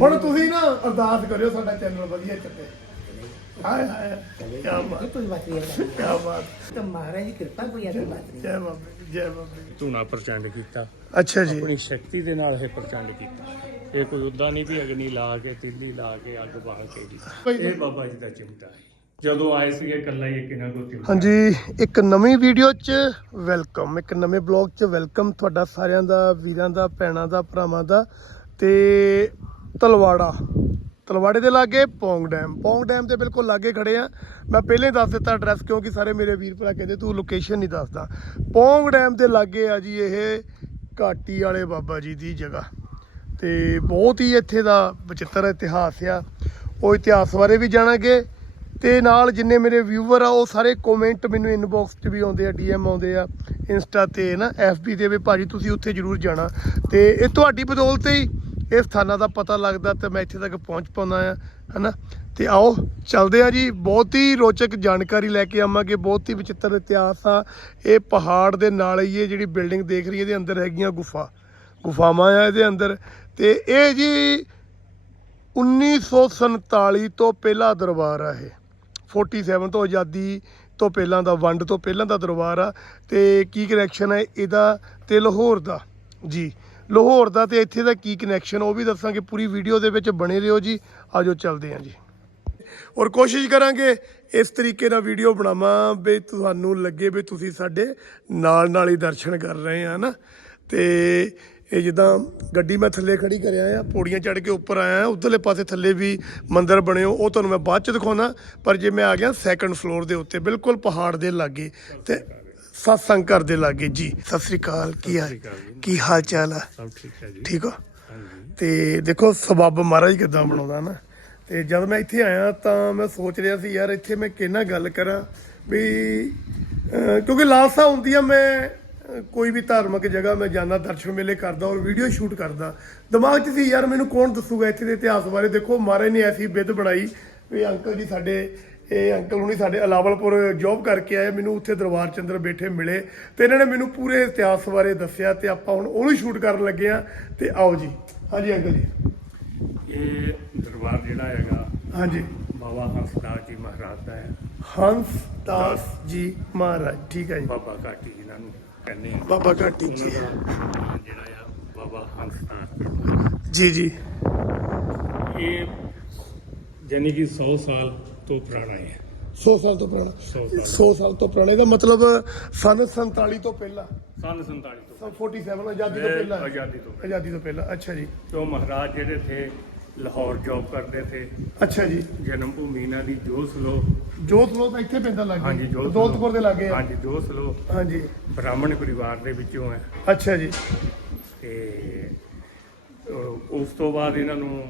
ਹੁਣ ਤੁਸੀਂ ਨਾ ਅਰਦਾਸ ਕਰਿਓ ਸਾਡਾ ਚੈਨਲ ਵਧੀਆ ਚੱਲੇ। ਹਾਏ ਹਾਏ ਕੀ ਬਾਤ। ਕੋਈ ਬਾਤ ਨਹੀਂ ਹੈ। ਕੀ ਬਾਤ। ਤਾਂ ਮਹਾਰਾਜ ਦੀ ਕਿਰਪਾ ਕੋਈ ਐਸੀ ਬਾਤ ਨਹੀਂ। ਜੈ ਬਾਬਾ ਜੀ, ਜੈ ਬਾਬਾ ਜੀ। ਧੂਣਾ ਪ੍ਰਚੰਡ ਕੀਤਾ। ਅੱਛਾ ਜੀ। ਆਪਣੀ ਸ਼ਕਤੀ ਦੇ ਨਾਲ ਇਹ ਪ੍ਰਚੰਡ ਕੀਤਾ। ਇਹ ਕੋਈ ਉਦਾਂ ਨਹੀਂ ਵੀ ਅਗਨੀ ਲਾ ਕੇ ਤਿੱਲੀ ਲਾ ਕੇ ਅੱਗ ਬਾਹ ਕੇ ਜੀ ਇਹ ਬਾਬਾ ਜੀ ਦਾ ਚਿਮਟਾ ਹੈ। ਜਦੋਂ ਆਏ ਸੀਗੇ ਇਕੱਲਾ ਹੀ ਕਿਨਾਂ ਕੋ ਚਿਮਟਾ। ਹਾਂਜੀ ਇੱਕ ਨਵੀਂ ਵੀਡੀਓ 'ਚ ਵੈਲਕਮ ਇੱਕ ਨਵੇਂ ਬਲੌਗ 'ਚ ਵੈਲਕਮ। ਤੁਹਾਡਾ ਸਾਰਿਆਂ ਦਾ ਵੀਰਾਂ ਦਾ ਭੈਣਾਂ ਦਾ ਭਰਾਵਾਂ ਦਾ। ਤੇ ਤਲਵਾੜਾ। ਤਲਵਾੜੇ ਦੇ ਲਾਗੇ ਪੌਂਗ ਡੈਮ। ਪੌਂਗ ਡੈਮ ਦੇ ਬਿਲਕੁਲ ਲਾਗੇ ਖੜੇ ਆ। ਮੈਂ ਪਹਿਲੇ ਹੀ ਦੱਸ ਦਿੱਤਾ ਐਡਰੈਸ ਕਿਉਂਕਿ ਸਾਰੇ ਮੇਰੇ ਵੀਰ ਭਰਾ ਕਹਿੰਦੇ ਤੂੰ ਲੋਕੇਸ਼ਨ ਨਹੀਂ ਦੱਸਦਾ। ਪੌਂਗ ਡੈਮ ਦੇ ਲਾਗੇ ਆ ਜੀ ਇਹ ਘਾਟੀ ਵਾਲੇ ਬਾਬਾ ਜੀ ਦੀ ਜਗ੍ਹਾ। ਤੇ ਬਹੁਤ ਹੀ ਇੱਥੇ ਦਾ ਵਿਚਿੱਤਰ ਇਤਿਹਾਸ ਆ। ਉਹ ਇਤਿਹਾਸ ਬਾਰੇ ਵੀ ਜਾਣਾਂਗੇ। ਤੇ ਨਾਲ ਜਿੰਨੇ ਮੇਰੇ ਵਿਊਵਰ ਆ, ਉਹ ਸਾਰੇ ਕਮੈਂਟ ਮੈਨੂੰ ਇਨਬਾਕਸ 'ਚ ਵੀ ਆਉਂਦੇ ਆ ਡੀਐਮ ਆਉਂਦੇ ਆ ਇੰਸਟਾ ਤੇ ਨਾ ਐਫਬੀ ਤੇ ਵੀ ਭਾਜੀ ਤੁਸੀਂ ਉੱਥੇ ਜ਼ਰੂਰ ਜਾਣਾ। ਤੇ ਇਹ ਤੁਹਾਡੀ ਬਦੌਲਤ ਹੀ ਇਹ ਸਥਾਨਾਂ ਦਾ ਪਤਾ ਲੱਗਦਾ ਤੇ ਮੈਂ ਇੱਥੇ ਤੱਕ ਪਹੁੰਚ ਪਾਉਂਦਾ ਆ ਹਨਾ? ਤੇ ਆਓ, ਚੱਲਦੇ ਆ ਜੀ। ਬਹੁਤ ਹੀ ਰੋਚਕ ਜਾਣਕਾਰੀ ਲੈ ਕੇ ਆਵਾਂਗੇ, ਬਹੁਤ ਹੀ ਵਿਚਿੱਤਰ ਇਤਿਹਾਸ ਆ। ਇਹ ਪਹਾੜ ਦੇ ਨਾਲ ਹੀ ਇਹ ਜਿਹੜੀ ਬਿਲਡਿੰਗ ਦੇਖ ਰਹੀ ਇਹਦੇ ਅੰਦਰ ਹੈਗੀਆਂ ਗੁਫਾ। ਗੁਫਾਵਾਂ ਆ ਇਹਦੇ ਅੰਦਰ। ਤੇ ਇਹ ਜੀ 1947 ਤੋਂ ਪਹਿਲਾ ਦਰਬਾਰ ਆ ਇਹ। 47 ਤੋਂ ਆਜ਼ਾਦੀ ਤੋਂ ਪਹਿਲਾਂ ਦਾ, ਵੰਡ ਤੋਂ ਪਹਿਲਾਂ ਦਾ ਦਰਬਾਰ ਆ। ਤੇ ਕੀ ਕਨੈਕਸ਼ਨ ਹੈ ਇਹਦਾ ਤੇ ਲਾਹੌਰ ਦਾ? ਜੀ ਲਾਹੌਰ ਦਾ ਤੇ ਇੱਥੇ ਦਾ ਕੀ ਕਨੈਕਸ਼ਨ ਉਹ ਵੀ ਦੱਸਾਂਗੇ। ਪੂਰੀ ਵੀਡੀਓ ਦੇ ਵਿੱਚ ਬਣੇ ਰਹੋ ਜੀ। ਆਜੋ ਚੱਲਦੇ ਹਾਂ ਜੀ। ਔਰ ਕੋਸ਼ਿਸ਼ ਕਰਾਂਗੇ ਇਸ ਤਰੀਕੇ ਨਾਲ ਵੀਡੀਓ ਬਣਾਵਾਂ ਵੀ ਤੁਹਾਨੂੰ ਲੱਗੇ ਵੀ ਤੁਸੀਂ ਸਾਡੇ ਨਾਲ ਨਾਲ ਹੀ ਦਰਸ਼ਨ ਕਰ ਰਹੇ ਆ ਨਾ ਤੇ ਇਹ ਜਿੱਦਾਂ ਗੱਡੀ ਮੈਂ ਥੱਲੇ ਖੜੀ ਕਰਿਆ ਆ, ਪੌੜੀਆਂ ਚੜ੍ਹ ਕੇ ਉੱਪਰ ਆਇਆ ਉਧਰਲੇ ਪਾਸੇ ਥੱਲੇ ਵੀ ਮੰਦਿਰ ਬਣੇ ਹੋ ਉਹ ਤੁਹਾਨੂੰ ਮੈਂ ਬਾਅਦ ਚ ਦਿਖਾਉਣਾ, ਪਰ ਜੇ ਮੈਂ ਆ ਗਿਆ ਸੈਕੰਡ ਫਲੋਰ ਦੇ ਉੱਤੇ, ਬਿਲਕੁਲ ਪਹਾੜ ਦੇ ਲਾਗੇ, ਤੇ ਸਤਸੰਗ ਘਰ ਦੇ ਲਾਗੇ ਜੀ। ਸਤਿ ਸ੍ਰੀ ਅਕਾਲ ਕੀ ਹਾਲ ਕੀ ਹਾਲ ਚਾਲ ਆ? ਸਭ ਠੀਕ ਹੈ ਜੀ। ਠੀਕ ਹੋ? ਤੇ ਦੇਖੋ ਸਬੱਬ ਮਹਾਰਾਜ ਕਿਦਾਂ ਬਣਾਉਂਦਾ ਨਾ। ਤੇ ਜਦ ਮੈਂ ਇੱਥੇ ਆਇਆ ਤਾਂ ਮੈਂ ਸੋਚ ਰਿਹਾ ਸੀ ਯਾਰ ਇੱਥੇ ਮੈਂ ਕਿਹਨਾਂ ਗੱਲ ਕਰਾਂ ਵੀ ਕਿਉਂਕਿ ਲਾਲਸਾ ਹੁੰਦੀ ਆ ਮੈਂ ਕੋਈ ਵੀ ਧਾਰਮਿਕ ਜਗ੍ਹਾ ਮੈਂ ਜਾਂਦਾ ਦਰਸ਼ਨ ਮੇਲੇ ਕਰਦਾ ਔਰ ਵੀਡੀਓ ਸ਼ੂਟ ਕਰਦਾ। ਦਿਮਾਗ 'ਚ ਸੀ ਯਾਰ ਮੈਨੂੰ ਕੌਣ ਦੱਸੂਗਾ ਇੱਥੇ ਦੇ ਇਤਿਹਾਸ ਬਾਰੇ। ਦੇਖੋ ਮਹਾਰਾਜ ਨੇ ਐਸੀ ਵਿਧ ਬਣਾਈ ਵੀ ਅੰਕਲ ਜੀ ਸਾਡੇ ਇਹ ਅੰਕਲ ਹੁਣੀ ਸਾਡੇ ਅਲਾਵਲਪੁਰ ਜੌਬ ਕਰਕੇ ਆਏ ਮੈਨੂੰ ਉੱਥੇ ਦਰਬਾਰ ਚ ਅੰਦਰ ਬੈਠੇ ਮਿਲੇ ਤੇ ਇਹਨਾਂ ਨੇ ਮੈਨੂੰ ਪੂਰੇ ਇਤਿਹਾਸ ਬਾਰੇ ਦੱਸਿਆ ਤੇ ਆਪਾਂ ਹੁਣ ਉਹਨੂੰ ਸ਼ੂਟ ਕਰਨ ਲੱਗੇ ਆ ਤੇ ਆਓ ਜੀ। ਹਾਂਜੀ ਅੰਕਲ ਜੀ। ਇਹ ਦਰਬਾਰ ਜਿਹੜਾ ਹੈਗਾ ਹਾਂਜੀ। ਬਾਬਾ ਹੰਸਦਾਸ ਜੀ ਮਹਾਰਾਜ ਦਾ ਹੈ। ਹੰਸ ਦਾਸ ਜੀ ਮਹਾਰਾਜ ਠੀਕ ਹੈ ਜੀ। ਬਾਬਾ ਘਾਟੀ ਜਿਨ੍ਹਾਂ ਨੂੰ ਕਹਿੰਦੇ ਆ ਬਾਬਾ ਘਾਟੀ ਜੀ। ਉਹਨਾਂ ਦਾ ਜਿਹੜਾ ਆ ਬਾਬਾ ਹੰਸਦਾਸ ਜੀ। ਜੀ ਜੀ। ਇਹ ਜਾਨੀ ਕਿ 100 ਸਾਲ ਤੋਂ ਪੁਰਾਣਾ ਹੈ 100 ਸਾਲ ਤੋਂ ਪੁਰਾਣਾ। 100 ਸਾਲ 100 ਸਾਲ ਤੋਂ ਪੁਰਾਣਾ। ਇਹਦਾ ਮਤਲਬ ਸਨ 47 ਤੋਂ ਪਹਿਲਾਂ। ਸੰਨ 47 ਤੋਂ 47 ਆਜ਼ਾਦੀ ਤੋਂ ਪਹਿਲਾਂ। ਆਜ਼ਾਦੀ ਤੋਂ ਆਜ਼ਾਦੀ ਤੋਂ ਪਹਿਲਾਂ। ਅੱਛਾ ਜੀ। ਜੋ ਮਹਾਰਾਜ ਜਿਹੜੇ ਥੇ ਲਾਹੌਰ ਜੌਬ ਕਰਦੇ ਥੇ। ਅੱਛਾ ਜੀ। ਜਨਮ ਭੂਮੀ ਇਹਨਾਂ ਦੀ ਜੋਸ ਲੋ ਜੋਤ ਲੋਕ ਇੱਥੇ ਪੈਂਦਾ ਲੱਗੇ ਹਾਂਜੀ ਜੋਸ ਦੌਲਤਪੁਰ ਦੇ ਲਾਗੇ ਹਾਂਜੀ ਜੋਸ ਲੋ ਹਾਂਜੀ। ਬ੍ਰਾਹਮਣ ਪਰਿਵਾਰ ਦੇ ਵਿੱਚੋਂ ਹੈ। ਅੱਛਾ ਜੀ। ਤੇ ਉਸ ਤੋਂ ਬਾਅਦ ਇਹਨਾਂ ਨੂੰ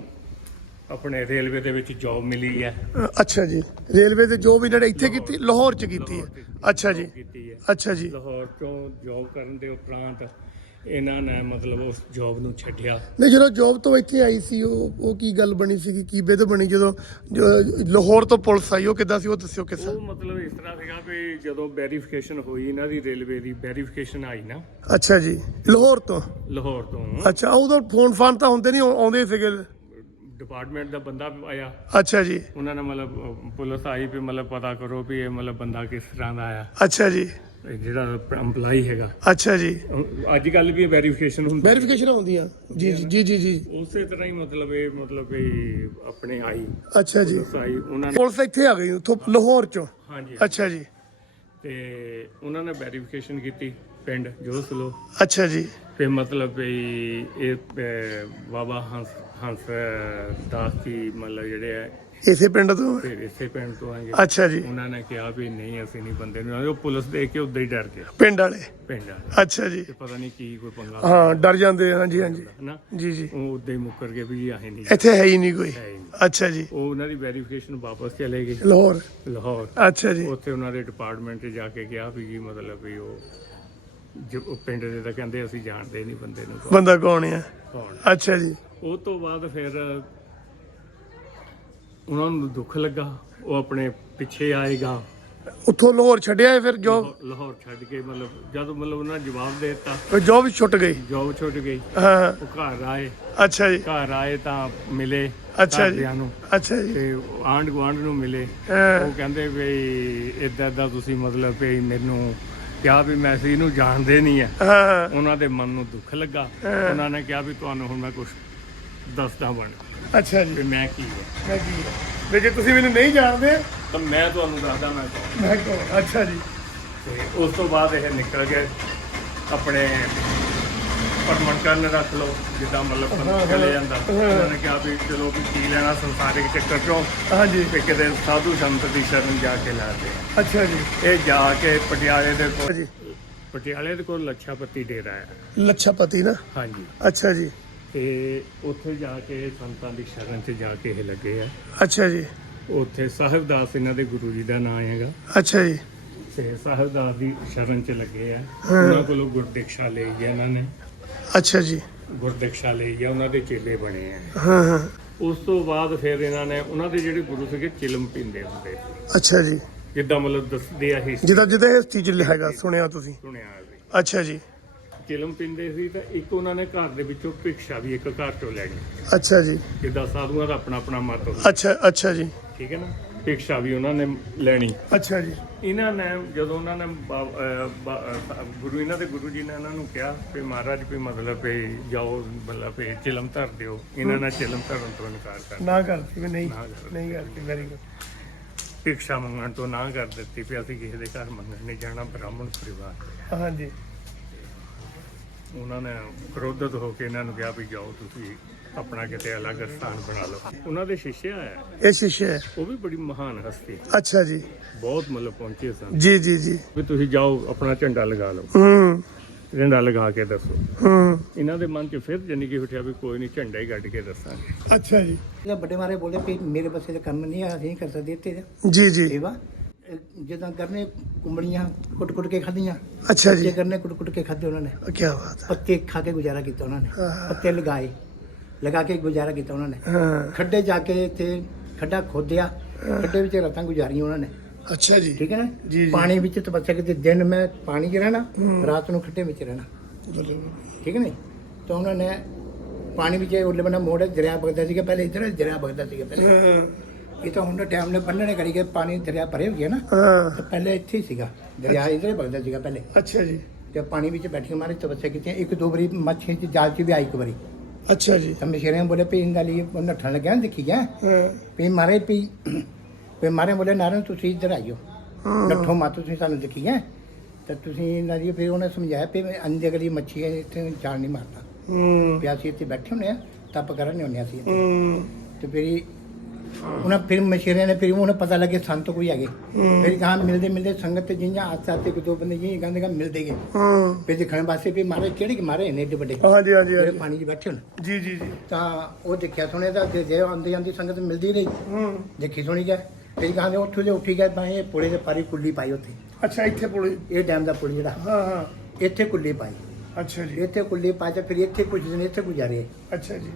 ਆਪਣੇ ਰੇਲਵੇ ਦੇ ਵਿੱਚ ਜੌਬ ਮਿਲੀ ਹੈ। ਅ, ਅੱਛਾ ਜੀ। ਰੇਲਵੇ ਤੇ ਜੋ ਵੀ ਇਹਨਾਂ ਨੇ ਇੱਥੇ ਕੀਤੀ ਲਾਹੌਰ ਚ ਕੀਤੀ ਹੈ। ਅੱਛਾ ਜੀ। ਕੀਤੀ ਹੈ। ਅੱਛਾ ਜੀ। ਲਾਹੌਰ ਤੋਂ ਜੌਬ ਕਰਨ ਦੇ ਉਪਰੰਤ ਇਹਨਾਂ ਨੇ ਮਤਲਬ ਉਸ ਜੌਬ ਨੂੰ ਛੱਡਿਆ। ਨਹੀਂ ਜਦੋਂ ਜੌਬ ਤੋਂ ਇੱਥੇ ਆਈ ਸੀ ਉਹ ਉਹ ਕੀ ਗੱਲ ਬਣੀ ਸੀ ਕੀ ਵਿਧ ਬਣੀ? ਜਦੋਂ ਜੋ- ਲਾਹੌਰ ਤੋਂ ਪੁਲਿਸ ਆਈ ਉਹ ਕਿੱਦਾਂ ਸੀ? ਉਹ ਦੱਸਿਓ ਕਿੱਸਾ ਉਹ ਮਤਲਬ ਇਸ ਤਰ੍ਹਾਂ ਸੀਗਾ ਵੀ ਜਦੋਂ ਵੈਰੀਫਿਕੇਸ਼ਨ ਹੋਈ ਇਹਨਾਂ ਦੀ ਰੇਲਵੇ ਦੀ ਵੈਰੀਫਿਕੇਸ਼ਨ ਆਈ ਨਾ। ਅੱਛਾ ਜੀ। ਲਾਹੌਰ ਤੋਂ? ਲਾਹੌਰ ਤੋਂ। ਅੱਛਾ ਉਦੋਂ ਫੋਨ ਫਾਨ ਤਾਂ ਹੁੰਦੇ ਨਹੀਂ ਆਉ- ਆਉਂਦੇ ਸੀਗੇ। ਡਿਪਾਰਟਮੈਂਟ ਦਾ ਬੰਦਾ ਆਇਆ। ਅੱਛਾ ਜੀ। ਉਹਨਾਂ ਨੇ ਮਤਲਬ ਪੁਲਿਸ ਆਈ ਵੀ ਮਤਲਬ ਪਤਾ ਕਰੋ ਵੀ ਇਹ ਮਤਲਬ ਬੰਦਾ ਕਿਸ ਤਰ੍ਹਾਂ ਦਾ ਆਇਆ। ਅੱਛਾ ਜੀ। ਜਿਹੜਾ EMPLOYE ਹੈਗਾ। ਅੱਛਾ ਜੀ। ਅੱਜ ਕੱਲ ਵੀ ਵੈਰੀਫਿਕੇਸ਼ਨ ਹੁੰਦੀ। ਵੈਰੀਫਿਕੇਸ਼ਨ ਹੁੰਦੀਆਂ। ਜੀ ਜੀ ਜੀ ਜੀ। ਜੀ ਉਸੇ ਤਰ੍ਹਾਂ ਹੀ ਮਤਲਬ ਇਹ ਮਤਲਬ ਇਹ ਆਪਣੇ ਆਈ। ਅੱਛਾ ਜੀ। ਆਈ ਉਹਨਾਂ ਨੇ ਪੁਲਿਸ ਇੱਥੇ ਆ ਗਈ ਉੱਥੋਂ ਲਾਹੌਰ ਚੋਂ। ਹਾਂਜੀ ਅੱਛਾ ਜੀ। ਤੇ ਉਹਨਾਂ ਨੇ ਵੈਰੀਫਿਕੇਸ਼ਨ ਕੀਤੀ ਪਿੰਡ ਜੋਸਲੋ। ਅੱਛਾ ਜੀ। ਤੇ ਮਤਲਬ ਇਹ ਬਾਬਾ ਹੰਸ ਹੰਸ ਦਾਸ ਜੀ ਮਤਲਬ ਜਿਹੜੇ ਆ ਇਸੇ ਪਿੰਡ ਤੋਂ? ਫਿਰ ਇਸੇ ਪਿੰਡ ਤੋਂ ਆਏ। ਅੱਛਾ ਜੀ। ਉਹਨਾਂ ਨੇ ਕਿਹਾ ਵੀ ਨਹੀਂ ਅਸੀਂ ਨਹੀਂ ਬੰਦੇ ਨੂੰ ਉਹ ਪੁਲਿਸ ਦੇਖ ਕੇ ਉਦਾਂ ਹੀ ਡਰ ਗਿਆ ਪਿੰਡ ਵਾਲੇ? ਪਿੰਡ ਆ ਅੱਛਾ ਜੀ। ਤੇ ਪਤਾ ਨਹੀਂ ਕੀ ਕੋਈ ਪੰਗਾ ਹਾਂ ਡਰ ਜਾਂਦੇ ਆ, ਹਾਂਜੀ ਹਾਂਜੀ। ਹਨਾ ਜੀ ਜੀ। ਉਹ ਉਦਾਂ ਹੀ ਮੁੱਕਰ ਗਏ ਵੀ ਆਹੇ ਨਹੀਂ। ਇੱਥੇ ਹੈ ਹੀ ਨਹੀਂ ਕੋਈ। ਹੈ ਹੀ ਨਹੀਂ। ਅੱਛਾ ਜੀ। ਉਹ ਉਹਨਾਂ ਦੀ ਵੈਰੀਫਿਕੇਸ਼ਨ ਵਾਪਸ ਚਲੇ ਗਏ। ਲਾਹੌਰ? ਲਾਹੌਰ। ਅੱਛਾ ਜੀ। ਉੱਥੇ ਉਹਨਾਂ ਦੇ ਡਿਪਾਰਟਮੈਂਟ 'ਚ ਜਾ ਕੇ ਕਿਹਾ ਵੀ ਕੀ ਮਤਲਬ ਵੀ ਉਹ ਜੋ ਉਹ ਪਿੰਡ ਦੇ ਤਾਂ ਕਹਿੰਦੇ ਅਸੀਂ ਜਾਣਦੇ ਨਹੀਂ ਬੰਦੇ ਨੂੰ। ਬੰਦਾ ਕੌਣ ਆ? ਕੌਣ? ਅੱਛਾ ਜੀ। ਉਹ ਤੋਂ ਬਾਅਦ ਫਿਰ ਉਹਨਾਂ ਨੂੰ ਦੁੱਖ ਲੱਗਾ ਉਹ ਆਪਣੇ ਪਿੱਛੇ ਆਏਗਾ। ਉੱਥੋਂ ਲਾਹੌਰ ਛੱਡਿਆ ਇਹ ਫਿਰ ਜੋਬ ਲਾਹੌਰ- ਛੱਡ ਕੇ ਮਤਲਬ ਜਦੋਂ ਮਤਲਬ ਉਹਨਾਂ ਜਵਾਬ ਦੇ ਦਿੱਤਾ। ਜੋਬ ਛੁੱਟ ਗਈ? ਜੋਬ ਛੁੱਟ ਗਈ। ਹਾਂ। ਉਹ ਘਰ ਆਏ। ਅੱਛਾ ਜੀ। ਘਰ ਆਏ ਤਾਂ ਮਿਲੇ ਅੱਛਾ ਜੀ। ਨੂੰ। ਅੱਛਾ ਜੀ। ਤੇ ਆਂਢ ਗੁਆਂਢ ਨੂੰ ਮਿਲੇ। ਉਹ ਕਹਿੰਦੇ ਵੀ ਇਦਾਂ ਦਾ ਤੁਸੀਂ ਮਤਲਬ ਵੀ ਮੈਨੂੰ ਕਿਹਾ ਵੀ ਮੈਂ ਸੀ ਇਹਨੂੰ ਜਾਣਦੇ ਨਹੀਂ ਆ। ਉਹਨਾਂ ਦੇ ਮਨ ਨੂੰ ਦੁੱਖ ਲੱਗਾ। ਉਹਨਾਂ ਨੇ ਕਿਹਾ ਵੀ ਤੁਹਾਨੂੰ ਹੁਣ ਮੈਂ ਕੁਝ ਦੱਸਦਾ ਬਣ ਅੱਛਾ ਜੀ। ਵੀ ਮੈਂ ਕੀ ਹੈ ਮੈਂ ਕੀ ਵੀ ਜੇ ਤੁਸੀਂ ਮੈਨੂੰ ਨਹੀਂ ਜਾਣਦੇ ਤਾਂ ਮੈਂ ਤੁਹਾਨੂੰ ਦੱਸਦਾ ਮੈਂ ਕੌਣ ਮੈਂ ਕਹੋ ਅੱਛਾ ਜੀ। ਤੇ ਉਸ ਤੋਂ ਬਾਅਦ ਇਹ ਨਿਕਲ ਗਏ ਆਪਣੇ ਪਰਮਨ ਕਰਨ ਰੱਖ ਲਓ ਜਿੱਦਾਂ ਮਤਲਬ ਬੰਦਾ ਚਲੇ ਜਾਂਦਾ। ਉਹਨਾਂ ਨੇ ਕਿਹਾ ਵੀ ਚਲੋ ਵੀ ਕੀ ਲੈਣਾ ਸੰਸਾਰਿਕ ਚੱਕਰ ਚੋਂ ਹਾਂਜੀ। ਵੀ ਕਿਤੇ ਸਾਧੂ ਸੰਤ ਦੀ ਸ਼ਰਨ ਜਾ ਕੇ ਲਾਦੇ ਅੱਛਾ ਜੀ। ਇਹ ਜਾ ਕੇ ਪਟਿਆਲੇ ਦੇ ਕੋਲ ਜੀ। ਪਟਿਆਲੇ ਦੇ ਕੋਲ ਲੱਛਾਪਤੀ ਡੇਰਾ ਹੈ। ਲੱਛਾਪਤੀ ਨਾ? ਹਾਂਜੀ। ਅੱਛਾ ਜੀ। ਤੇ ਉੱਥੇ ਜਾ ਕੇ ਸੰਤਾਂ ਦੀ ਸ਼ਰਨ 'ਚ ਜਾ ਕੇ ਇਹ ਲੱਗੇ ਆ। ਅੱਛਾ ਜੀ। ਉੱਥੇ ਸਾਹਿਬਦਾਸ ਇਹਨਾਂ ਦੇ ਗੁਰੂ ਜੀ ਦਾ ਨਾਮ ਹੈਗਾ। ਅੱਛਾ ਜੀ। ਤੇ ਸਾਹਿਬਦਾਸ ਦੀ ਸ਼ਰਨ 'ਚ ਲੱਗੇ ਆ। ਉਹਨਾਂ ਕੋਲੋਂ ਗੁਰਦਿਕਸ਼ਾ ਲਈ ਹੈ ਇਹਨਾਂ ਨੇ। ਅੱਛਾ ਜੀ। ਗੁਰਦਿਕਸ਼ਾ ਲਈ ਹੈ ਉਹਨਾਂ ਦੇ ਚੇਲੇ ਬਣੇ ਆ। ਹਾਂ ਹਾਂ। ਉਸ ਤੋਂ ਬਾਅਦ ਫਿਰ ਇਹਨਾਂ ਨੇ ਉਹਨਾਂ ਦੇ ਜਿਹੜੇ ਗੁਰੂ ਸੀਗੇ ਚਿਲਮ ਪੀਂਦੇ ਹੁੰਦੇ। ਅੱਛਾ ਜੀ। ਜਿੱਦਾਂ ਮਤਲਬ ਦੱਸਦੇ ਆ ਹਿਸਟਰੀ ਜਿੱਦਾਂ ਜਿੱਦਾਂ ਇਸ ਚੀਜ਼ ਹੈਗਾ ਸੁਣਿਆ ਤੁਸੀਂ। ਸੁਣਿਆ ਸੀ। ਅੱਛਾ ਜੀ। ਚਿਲਮ ਪੀਂਦੇ ਸੀ ਤਾਂ ਇੱਕ ਉਹਨਾਂ ਨੇ ਘਰ ਦੇ ਵਿੱਚੋਂ ਭਿਕਸ਼ਾ ਵੀ ਇੱਕ ਘਰ ਚੋਂ ਲੈ ਗਏ ਅੱਛਾ ਜੀ। ਜਿੱਦਾਂ ਸਾਧੂਆਂ ਦਾ ਆਪਣਾ ਆਪਣਾ ਮਤ ਹੁੰਦਾ ਅੱਛਾ ਅੱਛਾ ਜੀ। ਠੀਕ ਹੈ ਨਾ? ਭਿਕਸ਼ਾ ਵੀ ਉਹਨਾਂ ਨੇ ਲੈਣੀ। ਅੱਛਾ ਜੀ। ਇਹਨਾਂ ਨੇ ਜਦੋਂ ਉਹਨਾਂ ਨੇ ਬਾ- ਅਹ ਬਾ- ਅਹ ਗੁਰੂ ਇਹਨਾਂ ਦੇ ਗੁਰੂ ਜੀ ਨੇ ਇਹਨਾਂ ਨੂੰ ਕਿਹਾ ਕਿ ਮਹਾਰਾਜ ਵੀ ਮਤਲਬ ਵੀ ਜਾਓ ਮਤਲਬ ਵੀ ਚਿਲਮ ਧਰ ਦਿਓ। ਇਹਨਾਂ ਨੇ ਚਿਲਮ ਧਰਨ ਤੋਂ ਇਨਕਾਰ ਕਰ ਨਾ ਕਰਤੀ ਵੀ ਨਹੀਂ ਨਾ ਕਰਤੀ। ਨਹੀਂ ਕਰਤੀ ਵੈਰੀ ਗੁੱਡ ਭਿਕਸ਼ਾ ਮੰਗਣ ਤੋਂ ਨਾ ਕਰ ਦਿੱਤੀ ਵੀ ਅਸੀਂ ਕਿਸੇ ਦੇ ਘਰ ਮੰਗਣ ਨਹੀਂ ਜਾਣਾ ਬ੍ਰਾਹਮਣ ਪਰਿਵਾਰ। ਹਾਂਜੀ। ਉਹਨਾਂ ਨੇ ਕ੍ਰੋਧਿਤ ਹੋ ਕੇ ਇਹਨਾਂ ਨੂੰ ਕਿਹਾ ਵੀ ਜਾਓ ਤੁਸੀਂ ਆਪਣਾ ਕਿਤੇ ਅਲੱਗ ਸਥਾਨ ਬਣਾ ਲਓ। ਉਹਨਾਂ ਦੇ ਸ਼ਿਸ਼ੇ ਆਇਆ ਇਹ ਸ਼ੀਸ਼ੇ ਹੈ ਉਹ ਵੀ ਬੜੀ ਮਹਾਨ ਹਸਤੀ। ਅੱਛਾ ਜੀ। ਬਹੁਤ ਮਤਲਬ ਪਹੁੰਚੇ ਸਨ। ਜੀ ਜੀ ਜੀ। ਵੀ ਤੁਸੀਂ ਜਾਓ ਆਪਣਾ ਝੰਡਾ ਲਗਾ ਲਓ। ਹੂੰ। ਝੰਡਾ ਲਗਾ ਕੇ ਦੱਸੋ। ਹੂੰ। ਇਹਨਾਂ ਦੇ ਮਨ 'ਚ ਫਿਰ ਜਾਨੀ ਕਿ ਉੱਠਿਆ ਵੀ ਕੋਈ ਨਹੀਂ ਝੰਡਾ ਹੀ ਕੱਢ ਕੇ ਦੱਸਾਂਗੇ। ਅੱਛਾ ਜੀ। ਇਹ ਵੱਡੇ ਮਾਰੇ ਬੋਲੇ ਵੀ ਮੇਰੇ ਬੱਸੇ ਦਾ ਕੰਮ ਨਹੀਂ ਆ ਅਸੀਂ ਨਹੀਂ ਕਰ ਸਕਦੇ ਇੱਥੇ। ਦਾ ਜੀ ਜੀ। ਸੇਵਾ। ਜਿੱਦਾਂ ਕਰਨੇ ਕੁੰਬੜੀਆਂ ਕੁੱਟ ਕੁੱਟ ਕੇ ਖਾਧੀਆਂ। ਅੱਛਾ ਜੀ। ਕਰਨੇ ਕੁੱਟ ਕੁੱਟ ਕੇ ਖਾਧੇ ਉਹਨਾਂ ਨੇ। ਕੀ ਬਾਤ ਹੈ। ਪੱਤੇ ਖਾ ਕੇ ਗੁਜ਼ਾਰਾ ਕੀਤਾ ਉਹਨਾਂ ਨੇ। ਪੱਤੇ ਲਗਾਏ ਲਗਾ ਕੇ ਗੁਜ਼ਾਰਾ ਕੀਤਾ ਉਹਨਾਂ ਨੇ। ਖੱਡੇ ਜਾ ਕੇ ਇੱਥੇ ਖੱਡਾ ਖੋਦਿਆ। ਖੱਡੇ ਵਿੱਚ ਰਾਤਾਂ ਗੁਜ਼ਾਰੀਆਂ ਉਹਨਾਂ ਨੇ। ਅੱਛਾ ਜੀ। ਠੀਕ ਹੈ ਨਾ? ਜੀ, ਜੀ। ਪਾਣੀ ਵਿੱਚ ਤਪੱਸਿਆ ਕੀਤੀ ਦਿਨ ਮੈਂ ਪਾਣੀ 'ਚ ਰਹਿਣਾ ਰਾਤ ਨੂੰ ਖੱਡੇ ਵਿੱਚ ਰਹਿਣਾ। ਠੀਕ ਹੈ ਨਹੀਂ ਤਾਂ ਉਹਨਾਂ ਨੇ ਪਾਣੀ ਵਿੱਚ ਉੱਲੇ ਬੰਨਾ ਮੋੜ ਦਰਿਆ ਵਗਦਾ ਸੀਗਾ ਪਹਿਲੇ ਇੱਧਰ ਦਰਿਆ ਵਗਦਾ ਸੀਗਾ ਪਹਿਲੇ। ਇਹ ਤਾਂ ਹੁਣ ਟਾਈਮ ਨੇ ਬੰਨਣੇ ਕਰੀ ਕੇ ਪਾਣੀ ਦਰਿਆ ਭਰੇ ਹੋ ਗਿਆ ਨਾ। ਹਾਂ। ਤਾਂ ਪਹਿਲੇ ਇੱਥੇ ਹੀ ਸੀਗਾ। ਦਰਿਆ ਇੱਧਰ ਵਗਦਾ ਸੀਗਾ ਪਹਿਲੇ। ਅੱਛਾ ਜੀ। ਤੇ ਪਾਣੀ ਵਿੱਚ ਬੈਠੀ ਮਾਰੇ ਤਪੱਸਿਆ ਕੀਤੀ ਇੱਕ ਦੋ ਵਾਰੀ ਮੱਛੀ ਚ ਜਾਲ ਚ ਵੀ ਆਈ ਇੱਕ ਵਾਰੀ। ਅੱਛਾ ਜੀ। ਤਾਂ ਮਸ਼ੇਰੇ ਬੋਲੇ ਪਈ ਇੰਗਾ ਲਈ ਉਹ ਨੱਠਣ ਲੱਗਿਆ ਨਾ ਦੇਖੀ ਗਿਆ ਹਾਂ। ਪਈ ਮਾਰੇ ਪਈ ਪਈ ਮਾਰੇ ਬੋਲੇ ਨਾਰਨ ਤੁਸੀਂ ਇੱਧਰ ਆਇਓ। ਹਾਂ। ਨੱਠੋ ਮਾ ਤੁਸੀਂ ਸਾਨੂੰ ਦੇਖੀ ਗਿਆ ਤਾਂ ਤੁਸੀਂ ਨਾਰੀ ਫਿਰ ਉਹਨੇ ਸਮਝਾਇਆ ਵੀ ਅੰਦੇ ਗਲੀ ਮੱਛੀ ਹੈ ਇੱਥੇ ਜਾਲ ਨਹੀਂ ਮਾਰਦਾ। ਹੂੰ। ਅਸੀਂ ਇੱਥੇ ਬੈਠੇ ਹੁੰਦੇ ਆ ਤਪ ਕਰਨ ਨਹੀਂ ਹੁੰਦੇ ਅਸੀਂ। ਹੂੰ। ਤੇ ਫਿਰ ਉਹਨਾਂ ਫਿਰ ਮਸ਼ੀਰੇ ਨੇ ਫਿਰ ਉਹਨੂੰ ਪਤਾ ਲੱਗੇ ਸੰਤ ਕੋਈ ਹੈਗੇ। ਫਿਰ ਕਹਾਂ ਮਿਲਦੇ ਮਿਲਦੇ ਸੰਗਤ ਤੇ ਜਿਹੀਆਂ ਆਸ ਆਸ ਇੱਕ ਦੋ ਬੰਦੇ ਜਿਹੀਆਂ ਕਹਿੰਦੇ ਕਿ ਮਿਲਦੇ ਗਏ। ਹਾਂ। ਫਿਰ ਦੇਖਣ ਵਾਸਤੇ ਵੀ ਮਾਰੇ ਕਿਹੜੇ ਕਿ ਮਾਰੇ ਨੇ ਏਡੇ ਵੱਡੇ ਹਾਂਜੀ ਹਾਂਜੀ ਜਿਹੜੇ। ਪਾਣੀ 'ਚ ਬੈਠੇ ਹੋਣ। ਜੀ ਜੀ ਜੀ। ਤਾਂ ਉਹ ਦੇਖਿਆ ਸੁਣਿਆ ਤਾਂ ਜੇ ਜੇ ਆਉਂਦੀ ਜਾਂਦੀ ਸੰਗਤ ਮਿਲਦੀ ਰਹੀ। ਹੂੰ। ਦੇਖੀ ਸੁਣੀ ਗਿਆ। ਫਿਰ ਕਹਾਂਗੇ ਉੱਥੋਂ ਜੇ ਉੱਠੀ ਗਏ ਤਾਂ ਇਹ ਪੁੜੇ ਦੇ ਪਾਰੀ ਕੁੱਲੀ ਪਾਈ ਉੱਥੇ। ਅੱਛਾ ਇੱਥੇ ਪੁਲੀ। ਇਹ ਡੈਮ ਦਾ ਪੁਲ ਜਿਹੜਾ। ਹਾਂ ਹਾਂ। ਇੱਥੇ ਕੁੱਲੀ ਪਾਈ। ਅੱਛਾ ਜੀ। ਇੱਥੇ ਕੁੱਲੀ ਪਾ ਕੇ ਫਿਰ ਇੱਥੇ ਕੁਝ ਦਿਨ ਇੱਥੇ ਗੁਜ਼ਾਰੇ। ਅੱਛਾ ਜੀ।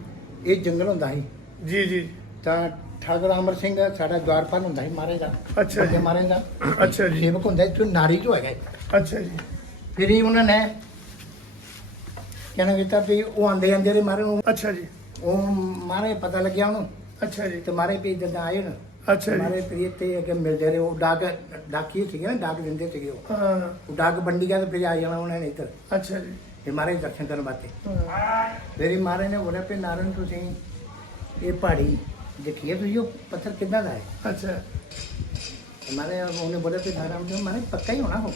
ਇਹ ਜੰਗਲ ਹੁੰਦਾ ਸੀ। ਜੀ ਜੀ। ਤਾਂ ਠਾਕੁਰ ਅਮਰ ਸਿੰਘ ਸਾਡਾ ਦਵਾਰਪਾਲ ਹੁੰਦਾ ਸੀ ਮਹਾਰਾਜ ਦਾ ਅੱਛਾ ਜੀ। ਮਹਾਰਾਜ ਦਾ। ਅੱਛਾ ਜੀ। ਸੇਵਕ ਹੁੰਦਾ ਇੱਥੇ ਨਾਰੀ ਤੋਂ ਹੈਗਾ। ਅੱਛਾ ਜੀ। ਫਿਰ ਹੀ ਉਹਨਾਂ ਨੇ ਕਹਿਣਾ ਕੀਤਾ ਵੀ ਉਹ ਆਂਦੇ ਆਂਦੇ ਦੇ ਮਾਰੇ ਨੂੰ। ਅੱਛਾ ਜੀ। ਉਹ ਮਾਰੇ ਪਤਾ ਲੱਗਿਆ ਉਹਨੂੰ। ਅੱਛਾ ਜੀ। ਤੇ ਮਾਰੇ ਵੀ ਜਦ ਆਏ ਨਾ। ਅੱਛਾ ਜੀ। ਮਾਰੇ ਫਿਰ ਇੱਥੇ ਅੱਗੇ ਮਿਲਦੇ ਰਹੇ। ਉਹ ਡਾਕ ਡਾਕੀ ਸੀਗੇ ਨਾ ਡਾਕ ਦਿੰਦੇ ਸੀਗੇ ਉਹ। ਹਾਂ। ਉਹ ਡਾਕ ਵੰਡੀ ਗਿਆ ਤੇ ਫਿਰ ਆ ਜਾਣਾ ਉਹਨਾਂ ਨੇ ਇੱਧਰ। ਅੱਛਾ ਜੀ। ਤੇ ਮਾਰੇ ਦਰਸ਼ਨ ਕਰਨ ਵਾਸਤੇ। ਹਾਂ। ਮੇਰੀ ਮਾਰੇ ਨੇ ਬੋਲਿਆ ਵੀ ਨਾਰਨ ਤੁਸੀਂ ਇਹ ਪਹਾੜੀ ਦੇਖੀਏ ਤੁਸੀਂ ਉਹ ਪੱਥਰ ਕਿੱਦਾਂ ਦਾ ਹੈ ਅੱਛਾ हमारे उन्होंने बोला कि नारायण जो हमारे पक्का ही होना हो